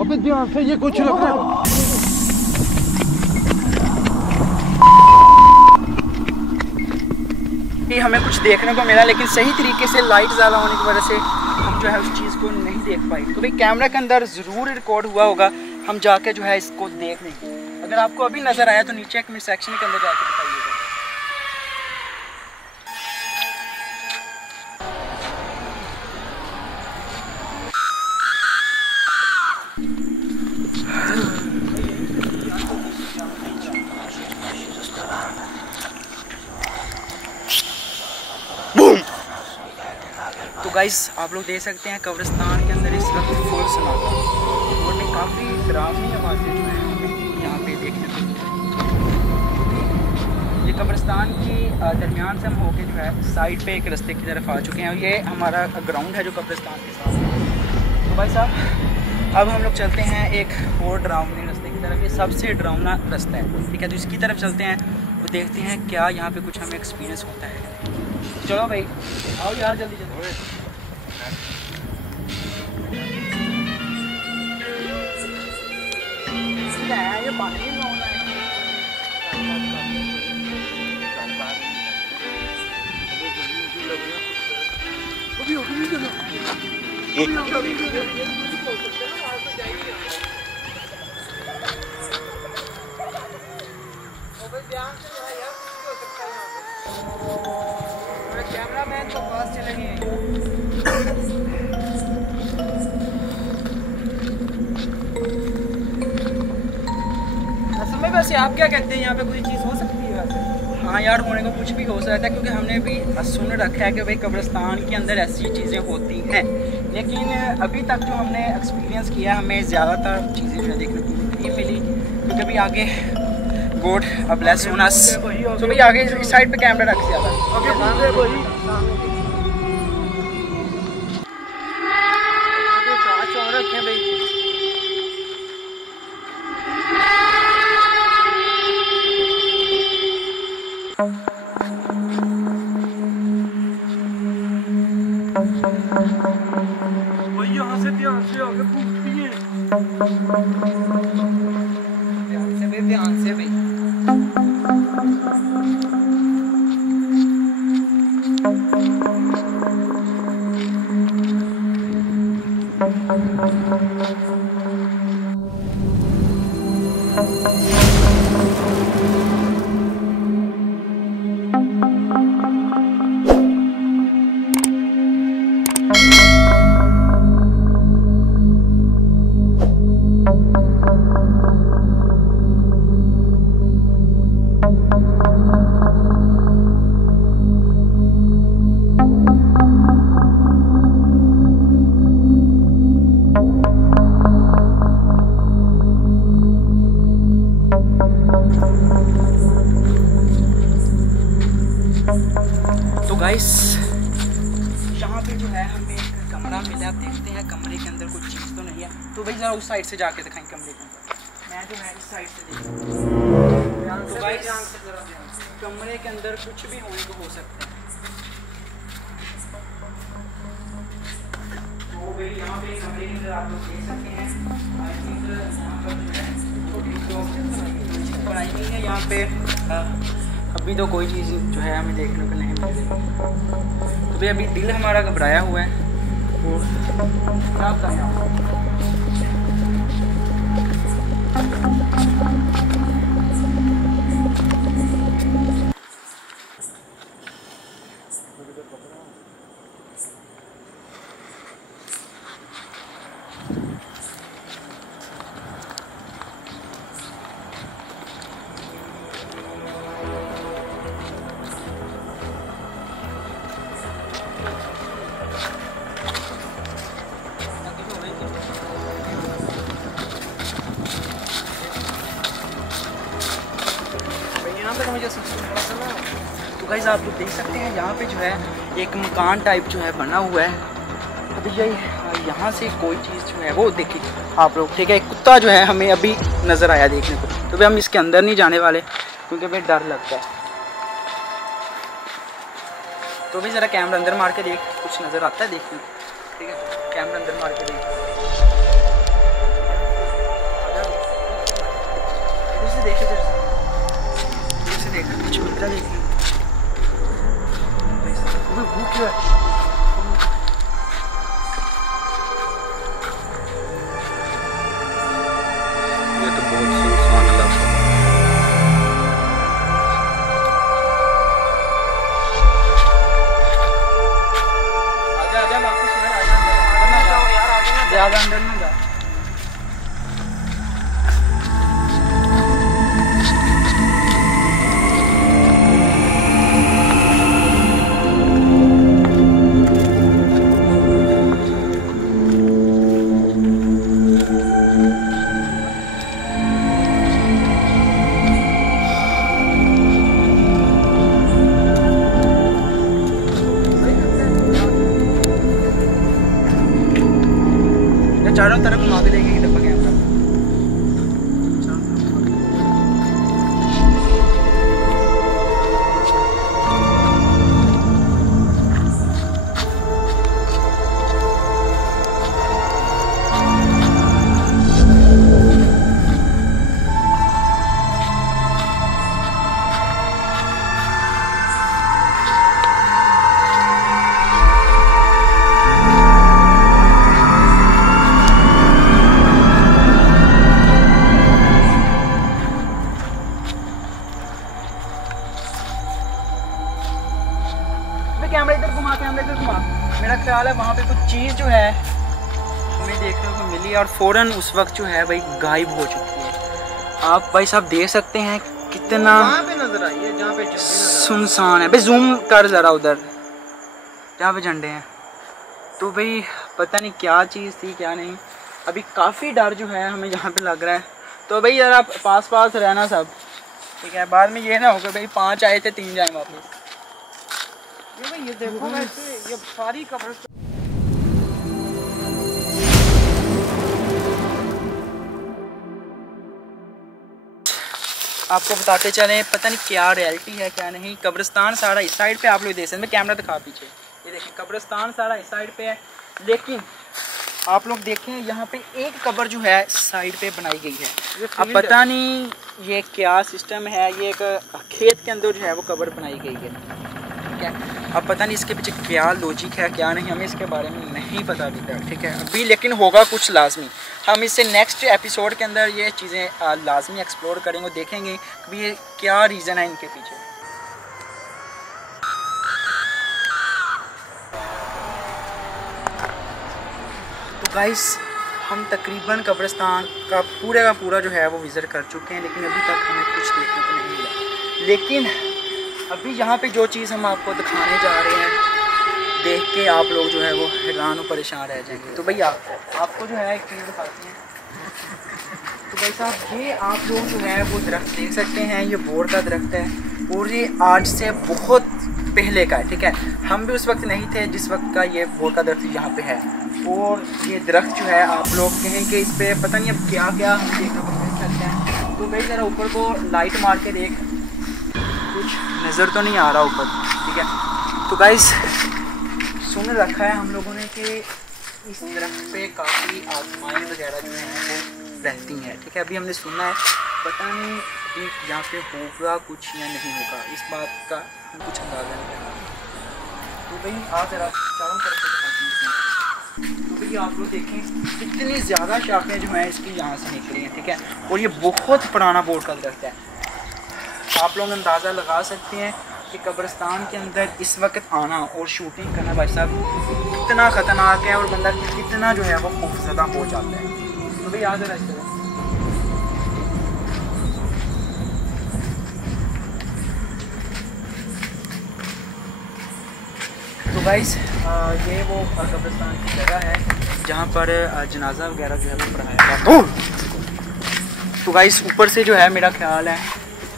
अबे ध्यान से, ये कुछ लग रहा है। हमें कुछ देखने को मिला, लेकिन सही तरीके से लाइट ज़्यादा होने की वजह से हम जो है उस चीज़ को नहीं देख पाए। तो भाई कैमरा के अंदर ज़रूर रिकॉर्ड हुआ होगा, हम जाके जो है इसको देख लेंगे। अगर आपको अभी नज़र आया तो नीचे कमेंट सेक्शन के अंदर जाके बताइएगा। तो गाइस आप लोग देख सकते हैं कब्रिस्तान के अंदर इस वक्त फुल सन्नाटा और में काफ़ी डरावनी आवाज़ें जो हैं हमें यहाँ पे देखने को मिली। ये कब्रिस्तान की दरमियान से हम होके जो है साइड पे एक रास्ते की तरफ आ चुके हैं और ये हमारा ग्राउंड है जो कब्रिस्तान के साथ। तो भाई साहब अब हम लोग चलते हैं एक और डरावने रास्ते की तरफ। ये सबसे डरावना रास्ता है, ठीक है। तो इसकी तरफ चलते हैं और देखते हैं क्या यहाँ पे कुछ हमें एक्सपीरियंस होता है। चलो भाई आओ यार जल्दी जल्दी। ये पानी में होना है। कैमरामैन तो पास चले गए। असल में वैसे आप क्या कहते हैं, यहाँ पे कोई चीज़ हो सकती है वैसे? हाँ यार, होने को कुछ भी हो सकता है, क्योंकि हमने भी सुन रखा है कि भाई कब्रिस्तान के अंदर ऐसी चीज़ें होती हैं, लेकिन अभी तक जो हमने एक्सपीरियंस किया हमें ज़्यादातर चीज़ें जो है देखने को नहीं मिली, क्योंकि अभी आगे गॉड ब्लेस अस। तो भाई आगे इस साइड पे कैमरा रख दिया था। भाई यहाँ से ध्यान से आगे पूछती है। ध्यान से भाई। तो गाइस यहाँ पे जो है हमें एक कमरा मिला। आप देखते हैं कमरे के अंदर कुछ चीज़ तो नहीं है, तो भाई ज़रा उस साइड से जाके दिखाएं कमरे के अंदर। मैं जो है इस साइड से देखूँ तो गाइस कमरे के अंदर कुछ भी होने को हो सकता है। तो भाई यहाँ पे कमरे के अंदर आप लोग देख सकते हैं, आई थिंक यहाँ पर जो है छोटी बनाई गई है। यहाँ पे अभी तो कोई चीज़ जो है हमें देखने को नहीं मिल रही। तो भाई अभी दिल हमारा घबराया हुआ है और क्या बताएं। तो गाइस आप लोग देख सकते हैं यहाँ पे जो है एक मकान टाइप जो है बना हुआ है। अभी यही यहाँ से कोई चीज़ जो है वो देखिए आप लोग, ठीक है। एक कुत्ता जो है हमें अभी नज़र आया देखने को, तो भाई हम इसके अंदर नहीं जाने वाले क्योंकि भाई डर लगता है। तो भाई ज़रा कैमरा अंदर मार के देख, कुछ नज़र आता है देखने को, ठीक है। कैमरा अंदर मार के देख। ज़्यादा अंदर ना जा। चारों तरफ घुमा के देखेंगे डब्बा कैमरा। कैमरा इधर घुमा। मेरा ख्याल है वहाँ पे कुछ चीज़ जो है हमें देखने को मिली और फ़ौरन उस वक्त जो है भाई गायब हो चुकी है। आप भाई साहब देख सकते हैं कितना पे नजर आई है जहाँ पे सुनसान है। भाई जूम कर ज़रा उधर जहाँ पे झंडे हैं। तो भाई पता नहीं क्या चीज़ थी क्या नहीं। अभी काफ़ी डर जो है हमें यहाँ पे लग रहा है। तो भाई यार आप पास रहना सब, ठीक है। बाद में ये ना हो कि भाई 5 आए थे 3 जाए वापस। ये देखो वैसे ये सारी कब्रिस्तान आपको बताते चलें, पता नहीं क्या रियलिटी है क्या नहीं। कब्रिस्तान सारा इस साइड पे आप लोग देख सकते हैं। कैमरा दिखा पीछे, ये देखें कब्रिस्तान सारा इस साइड पे है, लेकिन आप लोग देखें यहाँ पे एक कब्र जो है साइड पे बनाई गई है। अब पता नहीं ये क्या सिस्टम है, ये एक खेत के अंदर जो है वो कब्र बनाई गई है, ठीक है। अब पता नहीं इसके पीछे क्या लॉजिक है क्या नहीं, हमें इसके बारे में नहीं पता अभी तक, ठीक है अभी, लेकिन होगा कुछ लाजमी। हम इससे नेक्स्ट एपिसोड के अंदर ये चीज़ें लाजमी एक्सप्लोर करेंगे, देखेंगे कि ये क्या रीज़न है इनके पीछे। तो गाइस हम तकरीबन कब्रिस्तान का पूरा जो है वो विज़िट कर चुके हैं, लेकिन अभी तक हमें कुछ देखने को नहीं मिला। लेकिन अभी यहाँ पे जो चीज़ हम आपको दिखाने जा रहे हैं, देख के आप लोग जो है वो हैरान और परेशान रह जाएंगे। तो भैया आपको जो है एक चीज़ दिखाते हैं। तो भाई साहब ये आप लोग जो है वो दरख्त देख सकते हैं, ये बोर का दरख्त है और ये आज से बहुत पहले का है, ठीक है। हम भी उस वक्त नहीं थे जिस वक्त का ये बोर का दरख्त यहाँ पे है। और ये दरख्त जो है आप लोग कहें कि इस पर पता नहीं अब क्या क्या हम देखने को मिल सकते हैं। तो भाई ज़रा ऊपर को लाइट मार के देख, कुछ नज़र तो नहीं आ रहा ऊपर, ठीक है। तो गाइस सुन रखा है हम लोगों ने कि इस दरख्त पे काफ़ी आजमाएं वगैरह जो हैं वो रहती हैं, ठीक है। अभी हमने सुना है, पता नहीं अभी यहाँ पे होगा कुछ या नहीं होगा, इस बात का कुछ अंदाज़ा नहीं है। तो भाई आप ज़रा चारों तरफ से दिखाते हैं। तो भाई आप लोग देखें कितनी ज़्यादा शाखें जो हैं इसकी यहाँ से निकली हैं, ठीक है। और ये बहुत पुराना बोर का दरख्त है। आप लोग अंदाज़ा लगा सकते हैं कि कब्रिस्तान के अंदर इस वक्त आना और शूटिंग करना भाई साहब कितना ख़तरनाक है और बंदा कितना जो है वो खौफज़दा हो जाता है। तो भाई याद है इस तो गाइस ये वो कब्रिस्तान की जगह है जहाँ पर जनाजा वगैरह जो है वो पढ़ाया जाता है। तो गाइस ऊपर से जो है मेरा ख्याल है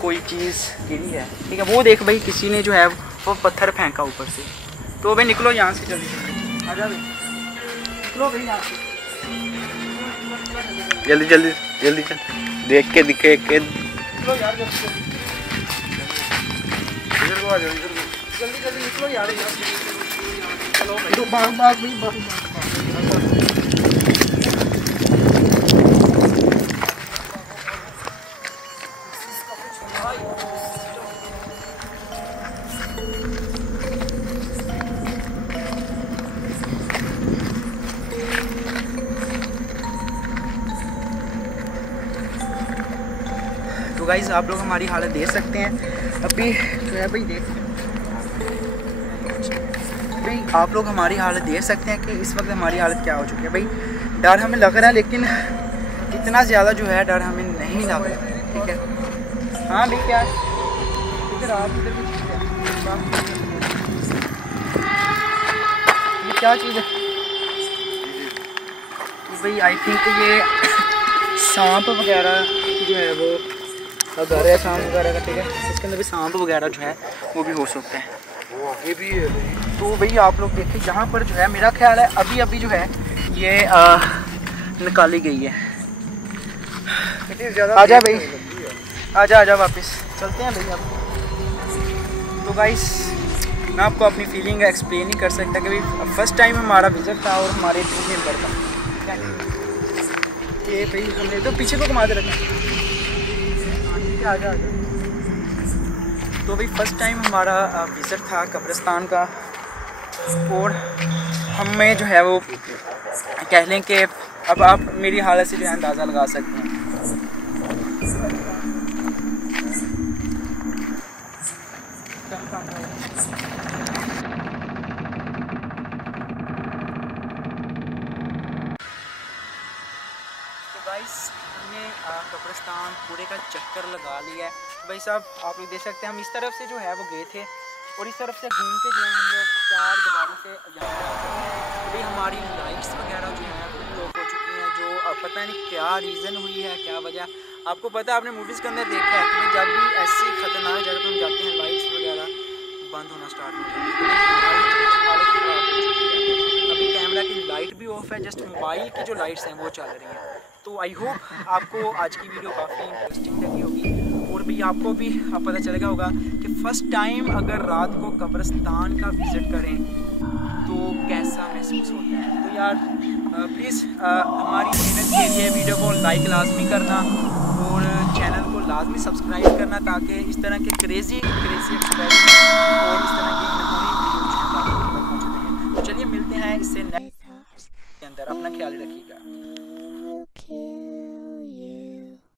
कोई चीज़ गिरी है, ठीक है। वो देख भाई किसी ने जो है वो पत्थर फेंका ऊपर से। तो भाई निकलो यहाँ से, जल्दी आ जा भाई, निकलो भाई यहाँ से जल्दी जल्दी जल्दी देख के दिखे के निकलो यार, जल्दी इधर को आ जाओ, इधर जल्दी जल्दी निकलो यार। चलो भाई को बाग बाग भी बाग। तो गाइस आप लोग हमारी हालत देख सकते हैं अभी जो है भाई, देख भाई आप लोग हमारी हालत देख सकते हैं कि इस वक्त हमारी हालत क्या हो चुकी है। भाई डर हमें लग रहा है, लेकिन इतना ज़्यादा जो है डर हमें नहीं लग रहा, ठीक है। हाँ भाई क्या इधर आप इधर भी ये क्या चीज़ है भाई? आई थिंक ये सांप वगैरह जो है वो घर है, सांप वगैरह का, ठीक है। इसके अंदर भी सांप वगैरह जो है वो भी हो सकते हैं। ये भी है तो भाई आप लोग देखिए यहाँ पर जो है मेरा ख्याल है अभी अभी जो है ये निकाली गई है। आजा भाई, आजा वापस चलते हैं भाई अब। तो गाइस मैं आपको अपनी फीलिंग एक्सप्लेन नहीं कर सकता कि भाई फर्स्ट टाइम हमारा विज़िट था और हमारे टीम मेंबर का ये भाई हमने तो पीछे को घुमा दे रखा। आजा तो भाई फर्स्ट टाइम हमारा विज़िट था कब्रिस्तान का, और हमें जो है वो कह लें कि अब आप मेरी हालत से जो है अंदाज़ा लगा सकते हैं। तो गाइस हमने कब्रिस्तान पूरे का चक्कर लगा लिया है भाई साहब। आप लोग देख सकते हैं हम इस तरफ से जो है वो गए थे और इस तरफ से घूम के जो है हम लोग 4 दीवारों से यहाँ भाई हमारी लाइट्स वगैरह जो है वो ऑफ हो चुकी हैं, जो पता नहीं क्या रीज़न हुई है, क्या वजह। आपको पता है, आपने मूवीज़ के अंदर देखा है कि जब भी ऐसी ख़तरनाक जगह पर हम जाते हैं लाइट्स वगैरह बंद होना स्टार्ट हो जाती है। अभी कैमरा की लाइट भी ऑफ है, जस्ट मोबाइल की जो लाइट्स हैं वो चल रही हैं। तो आई होप आपको आज की वीडियो काफ़ी इंटरेस्टिंग लगी होगी और भी आपको भी पता चलेगा होगा कि फ़र्स्ट टाइम अगर रात को कब्रिस्तान का विज़िट करें तो कैसा महसूस होता है। तो यार प्लीज़ हमारी मेहनत के लिए वीडियो को लाइक लाजमी करना और चैनल को लाजमी सब्सक्राइब करना, ताकि इस तरह के क्रेज़ी एक्सपेरिमेंट और इस तरह की वीडियो। तो चलिए मिलते हैं इससे नेक्स्ट के अंदर। अपना ख्याल रखिएगा।